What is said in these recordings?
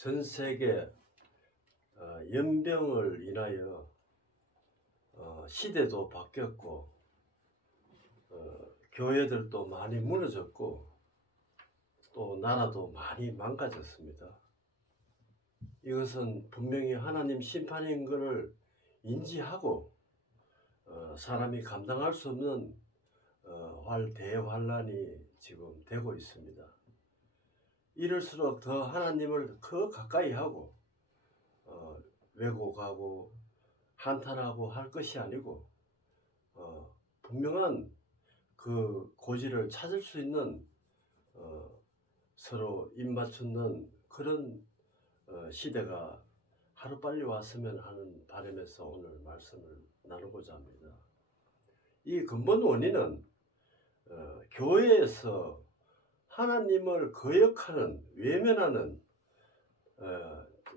전 세계 연병을 인하여 시대도 바뀌었고 교회들도 많이 무너졌고 또 나라도 많이 망가졌습니다. 이것은 분명히 하나님 심판인 것을 인지하고 사람이 감당할 수 없는 대환란이 지금 되고 있습니다. 이럴수록 더 하나님을 더 가까이 하고 왜곡하고 한탄하고 할 것이 아니고 분명한 그 고지를 찾을 수 있는 서로 입맞추는 그런 시대가 하루빨리 왔으면 하는 바람에서 오늘 말씀을 나누고자 합니다. 이 근본 원인은 교회에서 하나님을 거역하는, 외면하는,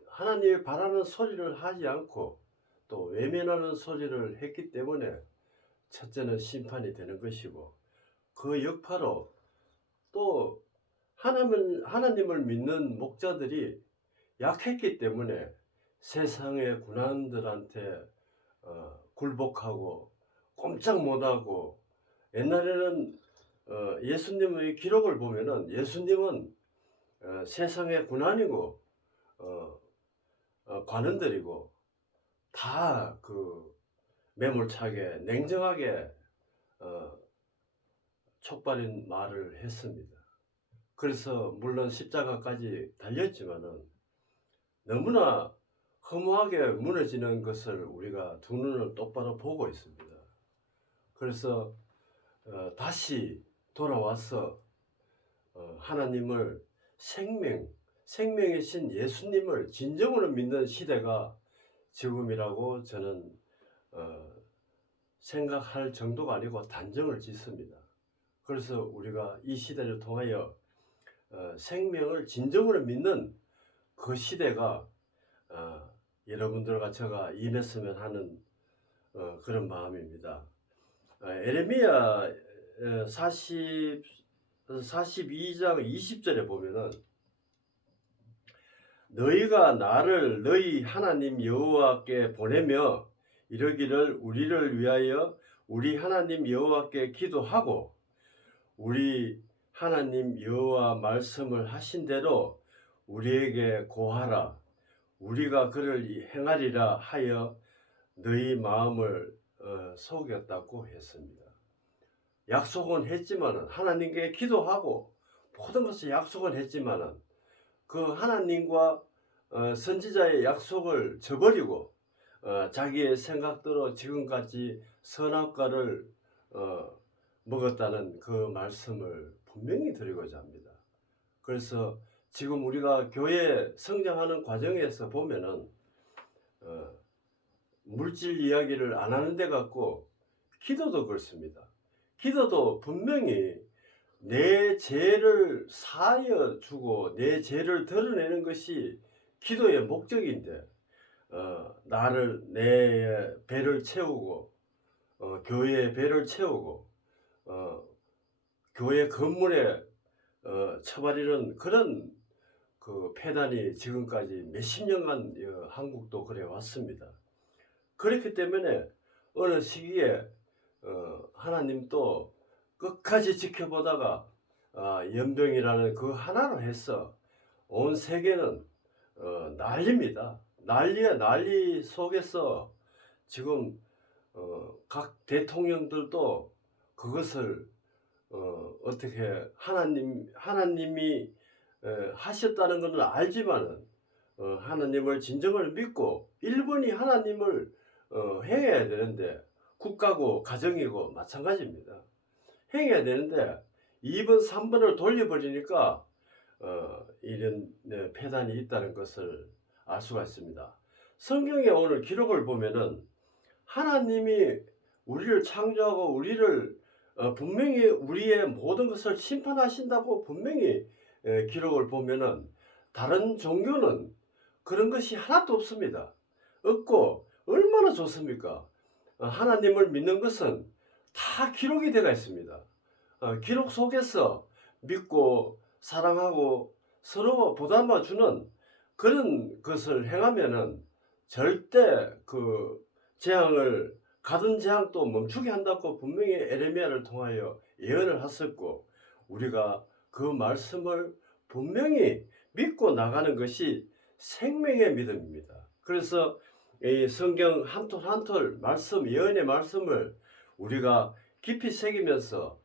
하나님이 바라는 소리를 하지 않고 또 외면하는 소리를 했기 때문에 첫째는 심판이 되는 것이고, 그 여파로 또 하나님을 믿는 목자들이 약했기 때문에 세상의 군왕들한테 굴복하고 꼼짝 못하고, 옛날에는 예수님의 기록을 보면은 예수님은 세상의 군왕이고 관원들이고 다 그 매몰차게 냉정하게 촉발인 말을 했습니다. 그래서 물론 십자가까지 달렸지만은 너무나 허무하게 무너지는 것을 우리가 두 눈을 똑바로 보고 있습니다. 그래서 다시 돌아와서 하나님을 생명이신 예수님을 진정으로 믿는 시대가 지금이라고 저는 생각할 정도가 아니고 단정을 짓습니다. 그래서 우리가 이 시대를 통하여 생명을 진정으로 믿는 그 시대가 여러분들과 제가 임했으면 하는 그런 마음입니다. 에레미야 42장 20절에 보면은 너희가 나를 너희 하나님 여호와께 보내며 이르기를 우리를 위하여 우리 하나님 여호와께 기도하고 우리 하나님 여호와 말씀을 하신 대로 우리에게 고하라 우리가 그를 행하리라 하여 너희 마음을 속였다고 했습니다. 약속은 했지만은 하나님께 기도하고 모든 것을 약속은 했지만은 그 하나님과 선지자의 약속을 저버리고 자기의 생각대로 지금까지 선악과를 먹었다는 그 말씀을 분명히 드리고자 합니다. 그래서 지금 우리가 교회 성장하는 과정에서 보면은 물질 이야기를 안 하는 데 같고 기도도 그렇습니다. 기도도 분명히 내 죄를 사하여 주고 내 죄를 드러내는 것이 기도의 목적인데 내 배를 채우고 교회의 배를 채우고 교회 건물에 처발이는 그런 그 폐단이 지금까지 몇십 년간 한국도 그래 왔습니다. 그렇기 때문에 어느 시기에 하나님도 끝까지 지켜보다가 연병이라는 그 하나로 해서 온 세계는 난리입니다. 난리 속에서 지금 각 대통령들도 그것을 어떻게 하나님이 하셨다는 것을 알지만은 하나님을 진정을 믿고 일본이 하나님을 행해야 되는데 국가고 가정이고 마찬가지입니다. 행해야 되는데 2번 3번을 돌려버리니까 이런 폐단이 있다는 것을 알 수가 있습니다. 성경에 오늘 기록을 보면은 하나님이 우리를 창조하고 우리를 분명히 우리의 모든 것을 심판하신다고 분명히 기록을 보면은 다른 종교는 그런 것이 하나도 없습니다. 없고 얼마나 좋습니까? 하나님을 믿는 것은 다 기록이 되어 있습니다. 기록 속에서 믿고 사랑하고 서로 보담아 주는 그런 것을 행하면은 절대 그 재앙을 가던 재앙도 멈추게 한다고 분명히 에레미야를 통하여 예언을 했었고, 우리가 그 말씀을 분명히 믿고 나가는 것이 생명의 믿음입니다. 그래서 이 성경 한 톨 한 톨 말씀, 예언의 말씀을 우리가 깊이 새기면서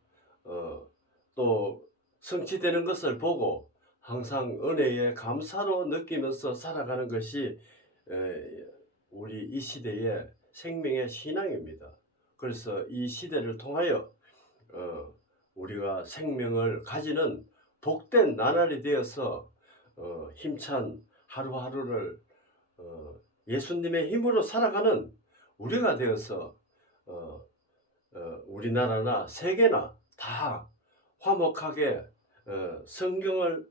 또 성취되는 것을 보고 항상 은혜에 감사로 느끼면서 살아가는 것이 우리 이 시대의 생명의 신앙입니다. 그래서 이 시대를 통하여 우리가 생명을 가지는 복된 나날이 되어서 힘찬 하루하루를 예수님의 힘으로 살아가는 우리가 되어서 우리나라나 세계나 다 화목하게 성경을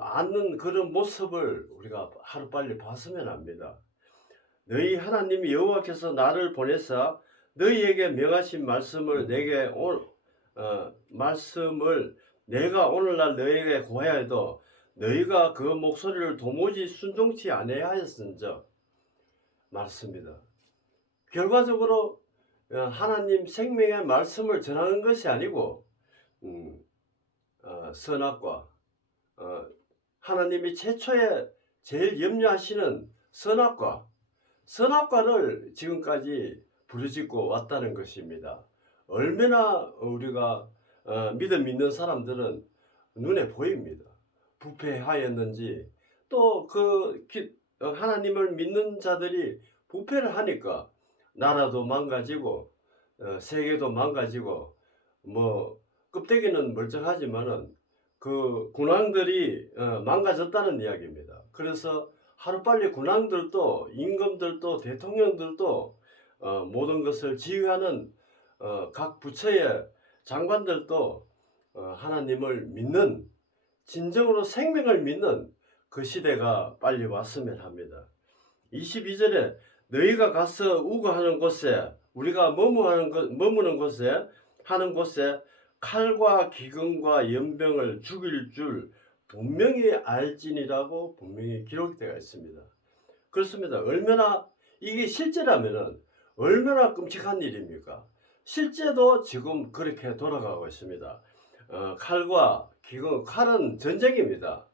아는 그런 모습을 우리가 하루빨리 봤으면 합니다. 너희 하나님 여호와께서 나를 보내사 너희에게 명하신 말씀을 내가 오늘날 너희에게 고하여도 너희가 그 목소리를 도무지 순종치 아니하였은즉 맞습니다. 결과적으로 하나님 생명의 말씀을 전하는 것이 아니고 선악과 하나님이 최초에 제일 염려하시는 선악과를 지금까지 부르짖고 왔다는 것입니다. 얼마나 우리가 믿음 있는 사람들은 눈에 보입니다. 부패하였는지, 또 하나님을 믿는 자들이 부패를 하니까 나라도 망가지고 세계도 망가지고 껍데기는 멀쩡하지만은 그 군왕들이 망가졌다는 이야기입니다. 그래서 하루빨리 군왕들도 임금들도 대통령들도 모든 것을 지휘하는 각 부처의 장관들도 하나님을 믿는, 진정으로 생명을 믿는 그 시대가 빨리 왔으면 합니다. 22절에 너희가 가서 우거하는 곳에, 우리가 머무는 곳에 하는 곳에 칼과 기근과 연병을 죽일 줄 분명히 알지니라고 분명히 기록되어 있습니다. 그렇습니다. 얼마나 이게 실제라면은 얼마나 끔찍한 일입니까? 실제도 지금 그렇게 돌아가고 있습니다. 칼과 기근, 칼은 전쟁입니다.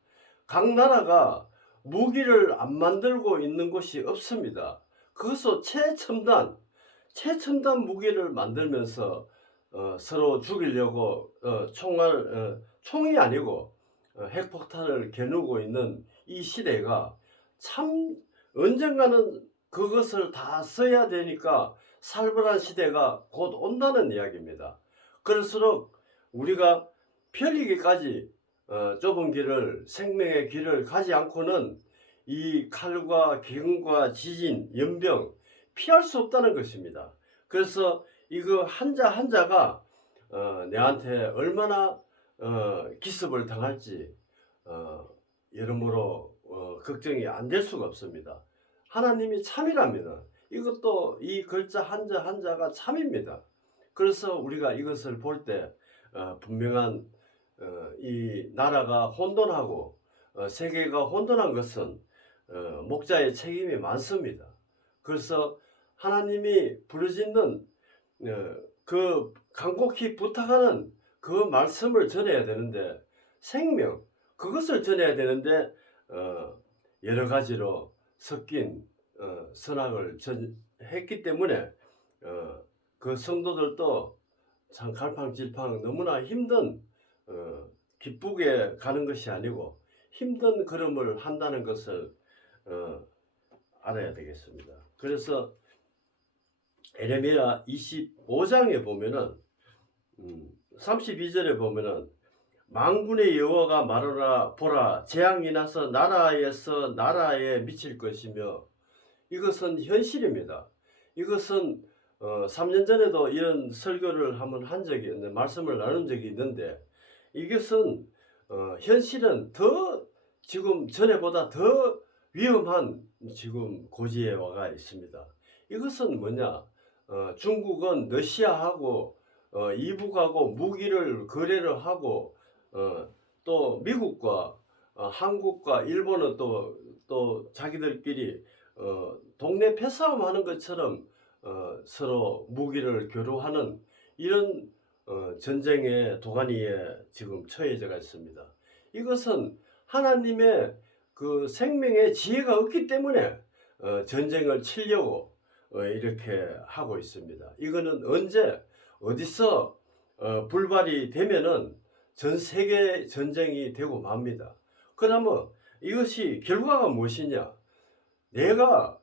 각 나라가 무기를 안 만들고 있는 곳이 없습니다. 그것도 최첨단 무기를 만들면서 서로 죽이려고 총이 아니고 핵폭탄을 겨누고 있는 이 시대가 참 언젠가는 그것을 다 써야 되니까 살벌한 시대가 곧 온다는 이야기입니다. 그럴수록 우리가 편리기까지 좁은 길을, 생명의 길을 가지 않고는 이 칼과 기근과 지진, 연병 피할 수 없다는 것입니다. 그래서 이거 한자 한자가 내한테 얼마나 기습을 당할지 여러모로 걱정이 안 될 수가 없습니다. 하나님이 참이라면 이것도 이 글자 한자 한자가 참입니다. 그래서 우리가 이것을 볼 때 분명한 이 나라가 혼돈하고 세계가 혼돈한 것은 목자의 책임이 많습니다. 그래서 하나님이 부르짖는 그 간곡히 부탁하는 그 말씀을 전해야 되는데, 생명 그것을 전해야 되는데 여러 가지로 섞인 선악을 했기 때문에 그 성도들도 참 갈팡질팡 너무나 힘든 기쁘게 가는 것이 아니고 힘든 걸음을 한다는 것을 알아야 되겠습니다. 그래서 에레미야 25장에 보면은 32절에 보면은 만군의 여호와가 말하라, 보라, 재앙이 나서 나라에서 나라에 미칠 것이며, 이것은 현실입니다. 이것은 3년 전에도 이런 설교를 한번 한 적이 있는데, 말씀을 나눈 적이 있는데, 이것은 현실은 더 지금 전에보다 더 위험한 지금 고지에 와가 있습니다. 이것은 뭐냐? 중국은 러시아하고 이북하고 무기를 거래를 하고 또 미국과 한국과 일본은 또 자기들끼리 동네 패싸움 하는 것처럼 서로 무기를 교류하는 이런 전쟁의 도가니에 지금 처해져 있습니다. 이것은 하나님의 그 생명의 지혜가 없기 때문에 전쟁을 치려고 이렇게 하고 있습니다. 이거는 언제 어디서 불발이 되면은 전 세계 전쟁이 되고 맙니다. 그러면 이것이 결과가 무엇이냐? 내가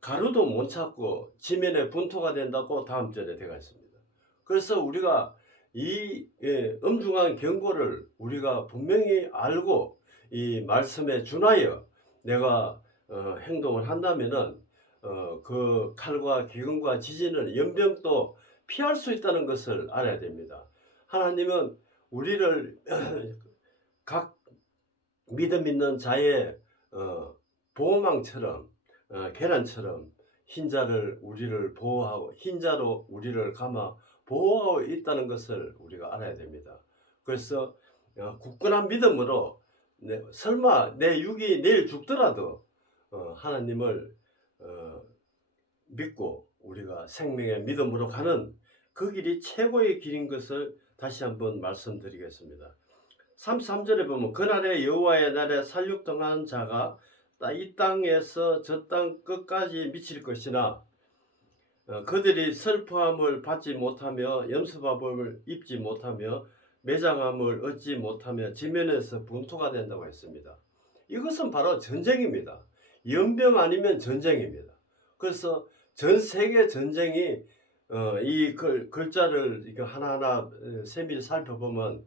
가루도 못 찾고 지면에 분토가 된다고 다음 절에 되어 있습니다. 그래서 우리가 이 엄중한 경고를 우리가 분명히 알고 이 말씀에 준하여 내가 행동을 한다면은 그 칼과 기근과 지진을 연병도 피할 수 있다는 것을 알아야 됩니다. 하나님은 우리를 각 믿음 있는 자의 보호망처럼 계란처럼 흰자를 우리를 보호하고 흰자로 우리를 감아 보호하고 있다는 것을 우리가 알아야 됩니다. 그래서 굳건한 믿음으로 설마 내 육이 내일 죽더라도 하나님을 믿고 우리가 생명의 믿음으로 가는 그 길이 최고의 길인 것을 다시 한번 말씀드리겠습니다. 33절에 보면 그날에 여호와의 날에 살육당한 자가 이 땅에서 저 땅 끝까지 미칠 것이나 그들이 슬퍼함을 받지 못하며 염소밥을 입지 못하며 매장함을 얻지 못하며 지면에서 분토가 된다고 했습니다. 이것은 바로 전쟁입니다. 연병 아니면 전쟁입니다. 그래서 전 세계 전쟁이 이 글자를 하나하나 세밀히 살펴보면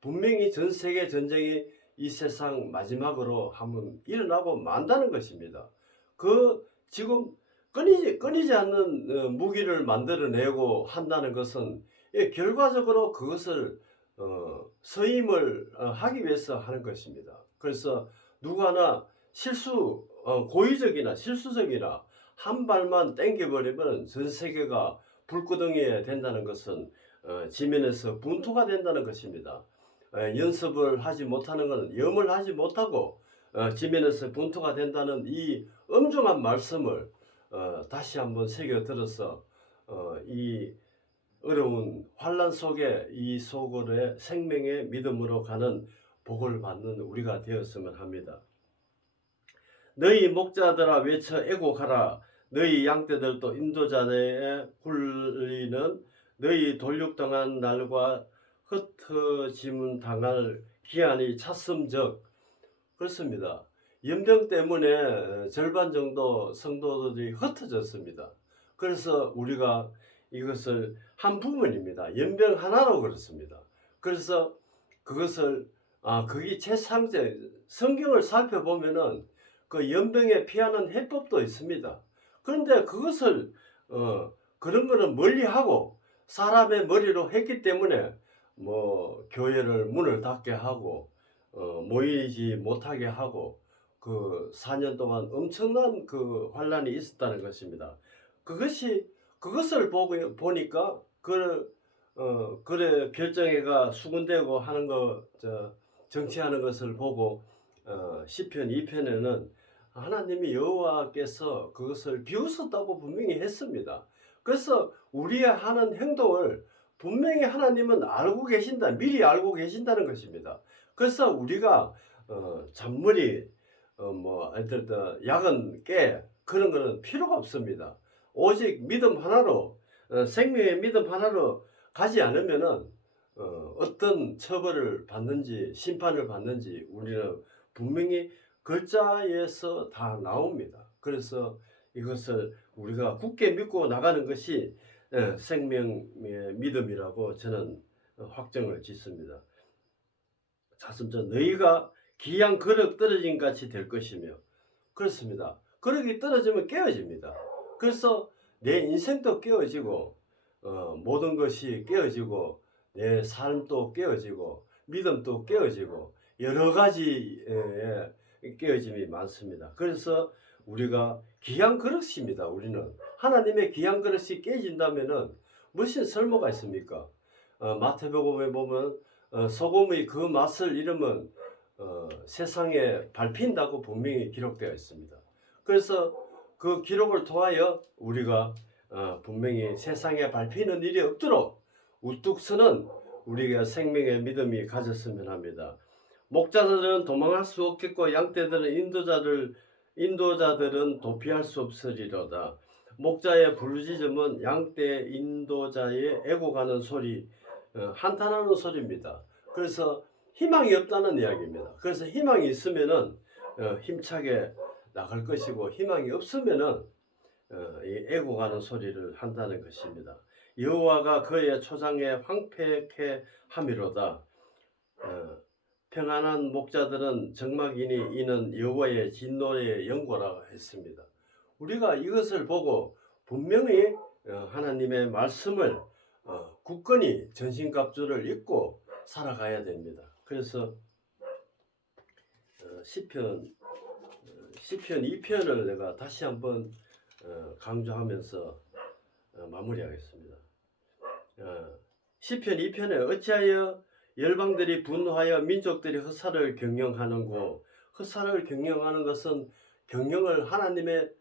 분명히 전 세계 전쟁이 이 세상 마지막으로 한번 일어나고 만다는 것입니다. 지금 끊이지 않는 무기를 만들어내고 한다는 것은 결과적으로 그것을 서임을 하기 위해서 하는 것입니다. 그래서 누구 하나 고의적이나 실수적이나 한 발만 땡겨버리면 전 세계가 불구덩이에 된다는 것은 지면에서 분토가 된다는 것입니다. 연습을 하지 못하는 것은 염을 하지 못하고 지면에서 분토가 된다는 이 엄중한 말씀을 다시 한번 새겨 들어서 이 어려운 환난 속에 이 속으로의 생명의 믿음으로 가는 복을 받는 우리가 되었으면 합니다. 너희 목자들아 외쳐 애곡하라. 너희 양떼들도 인도자들의 굴리는 너희 돌육당한 날과 흩어짐은 당할 기한이 찼음즉. 그렇습니다. 연병 때문에 절반 정도 성도들이 흩어졌습니다. 그래서 우리가 이것을 한 부분입니다. 연병 하나로 그렇습니다. 그래서 그것을 그게 최상제 성경을 살펴보면은 그 연병에 피하는 해법도 있습니다. 그런데 그것을 그런 거는 멀리하고 사람의 머리로 했기 때문에 뭐 교회를 문을 닫게 하고 모이지 못하게 하고 그 4년 동안 엄청난 그 환란이 있었다는 것입니다. 그것을 보니까 그래 결정회가 수군되고 하는 정치하는 것을 보고 시편 2편에는 하나님이 여호와께서 그것을 비웃었다고 분명히 했습니다. 그래서 우리의 하는 행동을 분명히 하나님은 알고 계신다, 미리 알고 계신다는 것입니다. 그래서 우리가 잔머리, 야근, 깨 그런 거는 필요가 없습니다. 오직 믿음 하나로 생명의 믿음 하나로 가지 않으면은 어떤 처벌을 받는지 심판을 받는지 우리는 분명히 글자에서 다 나옵니다. 그래서 이것을 우리가 굳게 믿고 나가는 것이 생명의 믿음이라고 저는 확정을 짓습니다. 자슴저 너희가 기양 그릇 떨어진 같이 될 것이며. 그렇습니다. 그릇이 떨어지면 깨어집니다. 그래서 내 인생도 깨어지고 모든 것이 깨어지고 내 삶도 깨어지고 믿음도 깨어지고 여러 가지의 깨어짐이 많습니다. 그래서 우리가 귀한 그릇입니다. 우리는 하나님의 귀한 그릇이 깨진다면은 무슨 설모가 있습니까? 마태복음에 보면 소금의 그 맛을 잃으면 세상에 밟힌다고 분명히 기록되어 있습니다. 그래서 그 기록을 통하여 우리가 분명히 세상에 밟히는 일이 없도록 우뚝 서는 우리가 생명의 믿음이 가졌으면 합니다. 목자들은 도망할 수 없겠고 양떼들은 인도자들은 도피할 수 없으리로다. 목자의 부르짖음은 양떼 인도자의 애고가는 소리, 한탄하는 소리입니다. 그래서 희망이 없다는 이야기입니다. 그래서 희망이 있으면은 힘차게 나갈 것이고, 희망이 없으면은 이 애고가는 소리를 한다는 것입니다. 여호와가 그의 초장에 황폐케 함이로다. 평안한 목자들은 적막이니 이는 여호와의 진노의 연고라 했습니다. 우리가 이것을 보고 분명히 하나님의 말씀을 굳건히 전신갑주를 입고 살아가야 됩니다. 그래서 시편 2편을 내가 다시 한번 강조하면서 마무리하겠습니다. 시편 2편에 어찌하여 열방들이 분노하여 민족들이 흑사를 경영하는고, 흑사를 경영하는 것은 경영을 하나님의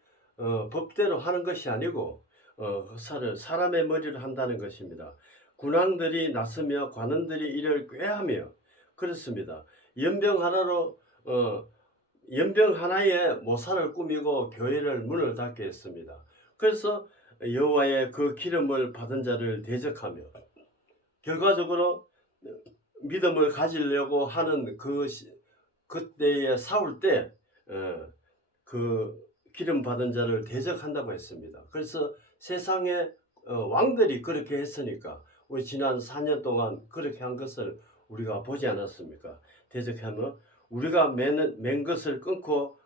법대로 하는 것이 아니고 흑사를 사람의 머리를 한다는 것입니다. 군왕들이 나서며 관원들이 이를 꾀하며 그렇습니다. 연병 하나에 모사를 꾸미고 교회를 문을 닫게 했습니다. 그래서 여호와의 그 기름을 받은 자를 대적하며 결과적으로 믿음을 가지려고 하는 그때에 싸울 때 그 기름 받은 자를 대적한다고 했습니다. 그래서 세상의 왕들이 그렇게 했으니까 우리 지난 4년 동안 그렇게 한 것을 우리가 보지 않았습니까? 대적하며 우리가 맨 것을 끊고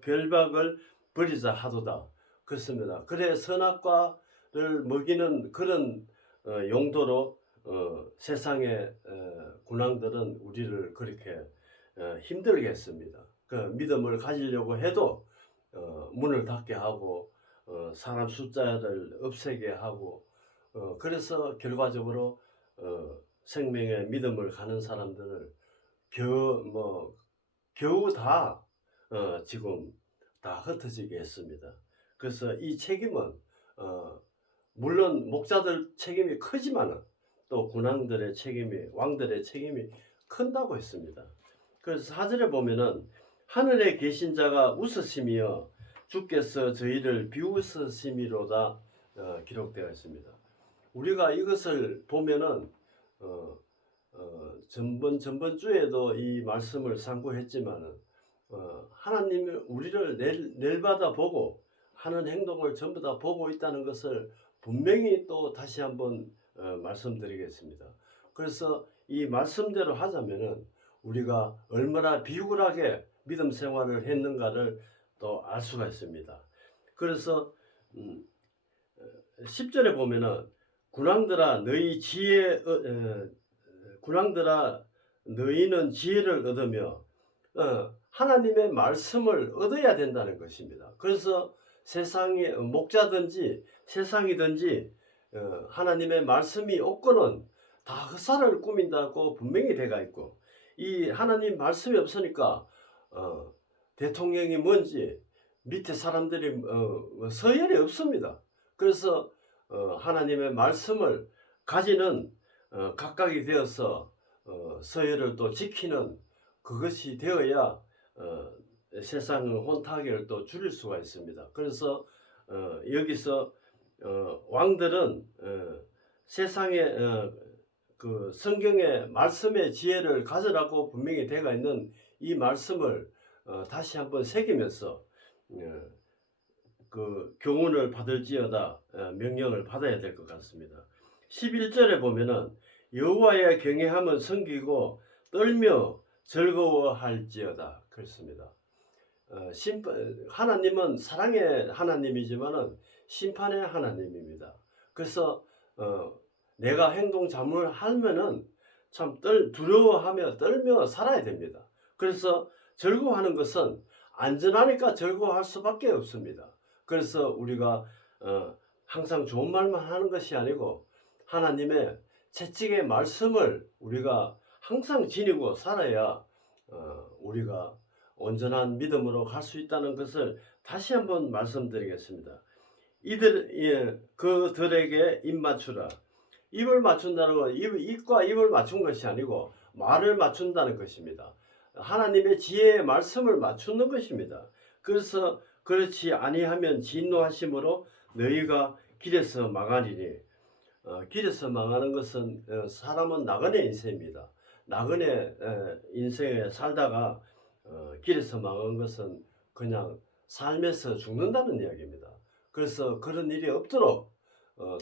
결박을 버리자 하도다. 그렇습니다. 그래 선악과를 먹이는 그런 용도로 세상의 군왕들은 우리를 그렇게 힘들게 했습니다. 그 믿음을 가지려고 해도 문을 닫게 하고 사람 숫자를 없애게 하고 그래서 결과적으로 생명의 믿음을 가는 사람들을 겨우 다 지금 다 흩어지게 했습니다. 그래서 이 책임은 물론 목자들 책임이 크지만은 또 군왕들의 책임이, 왕들의 책임이 큰다고 했습니다. 그래서 4절에 보면은 하늘에 계신 자가 웃으시며 주께서 저희를 비웃으심이로다 기록되어 있습니다. 우리가 이것을 보면은 전번 주에도 이 말씀을 상고했지만은 하나님이 우리를 낼받아 보고 하는 행동을 전부 다 보고 있다는 것을 분명히 또 다시 한번 말씀드리겠습니다. 그래서 이 말씀대로 하자면은 우리가 얼마나 비굴하게 믿음 생활을 했는가를 또 알 수가 있습니다. 그래서 10절에 보면은 군왕들아 너희는 지혜를 얻으며 하나님의 말씀을 얻어야 된다는 것입니다. 그래서 세상에 목자든지 세상이든지 하나님의 말씀이 없고는 다 흑사를 꾸민다고 분명히 되어 있고, 이 하나님 말씀이 없으니까 대통령이 뭔지 밑에 사람들이 서열이 없습니다. 그래서 하나님의 말씀을 가지는 각각이 되어서 서열을 또 지키는 그것이 되어야 세상의 혼탁을 또 줄일 수가 있습니다. 그래서 여기서 왕들은 세상의 그 성경의 말씀의 지혜를 가져라고 분명히 되어 있는 이 말씀을 다시 한번 새기면서 그 교훈을 받을지어다 명령을 받아야 될 것 같습니다. 11절에 보면은 여호와의 경외함은 섬기고 떨며 즐거워할지어다 그렇습니다. 하나님은 사랑의 하나님이지만은 심판의 하나님입니다. 그래서 내가 행동 잘못하면은 참 두려워하며 떨며 살아야 됩니다. 그래서 즐거워하는 것은 안전하니까 즐거워할 수밖에 없습니다. 그래서 우리가 항상 좋은 말만 하는 것이 아니고 하나님의 채찍의 말씀을 우리가 항상 지니고 살아야 우리가 온전한 믿음으로 갈 수 있다는 것을 다시 한번 말씀드리겠습니다. 그들에게 입 맞추라. 입을 맞춘다는 건 입과 입을 맞춘 것이 아니고 말을 맞춘다는 것입니다. 하나님의 지혜의 말씀을 맞추는 것입니다. 그래서 그렇지 아니하면 진노하심으로 너희가 길에서 망하리니. 길에서 망하는 것은 사람은 나그네 인생입니다. 나그네 인생에 살다가 길에서 망한 것은 그냥 삶에서 죽는다는 이야기입니다. 그래서 그런 일이 없도록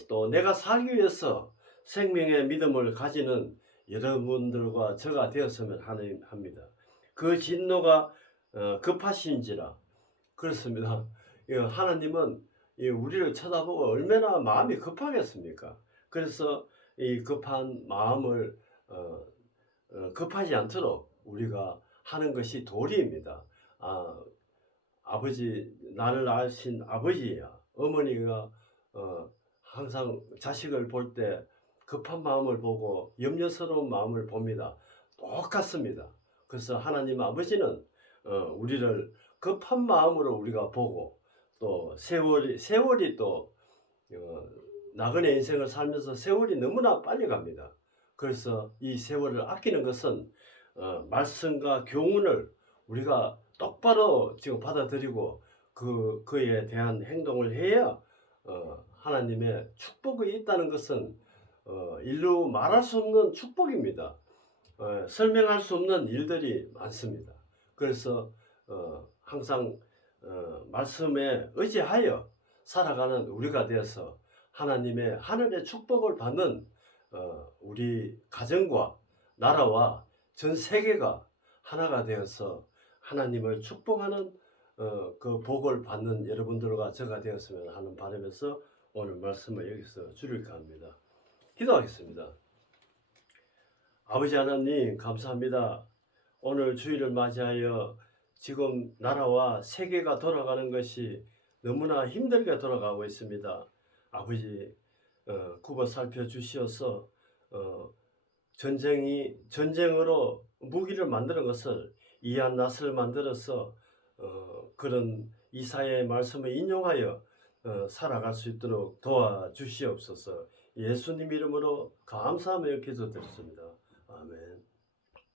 또 내가 살기 위해서 생명의 믿음을 가지는 여러분들과 저가 되었으면 합니다. 그 진노가 급하신지라. 그렇습니다. 하나님은 우리를 쳐다보고 얼마나 마음이 급하겠습니까? 그래서 이 급한 마음을 급하지 않도록 우리가 하는 것이 도리입니다. 아버지, 나를 낳으신 아버지야, 어머니가 항상 자식을 볼 때 급한 마음을 보고 염려스러운 마음을 봅니다. 똑같습니다. 그래서 하나님 아버지는 우리를 급한 마음으로 우리가 보고 또 세월이 또 나그네 인생을 살면서 세월이 너무나 빨리 갑니다. 그래서 이 세월을 아끼는 것은 말씀과 교훈을 우리가 똑바로 지금 받아들이고 그에 대한 행동을 해야 하나님의 축복이 있다는 것은 일로 말할 수 없는 축복입니다. 설명할 수 없는 일들이 많습니다. 그래서 항상 말씀에 의지하여 살아가는 우리가 되어서 하나님의 하늘의 축복을 받는 우리 가정과 나라와 전 세계가 하나가 되어서 하나님을 축복하는 그 복을 받는 여러분들과 저가 되었으면 하는 바람에서 오늘 말씀을 여기서 줄일까 합니다. 기도하겠습니다. 아버지 하나님 감사합니다. 오늘 주일을 맞이하여 지금 나라와 세계가 돌아가는 것이 너무나 힘들게 돌아가고 있습니다. 아버지 굽어 살펴주시어서 전쟁으로 무기를 만드는 것을 이한 낫을 만들어서 그런 이사야의 말씀을 인용하여 살아갈 수 있도록 도와주시옵소서. 예수님 이름으로 감사하며 기도드렸습니다. 아멘.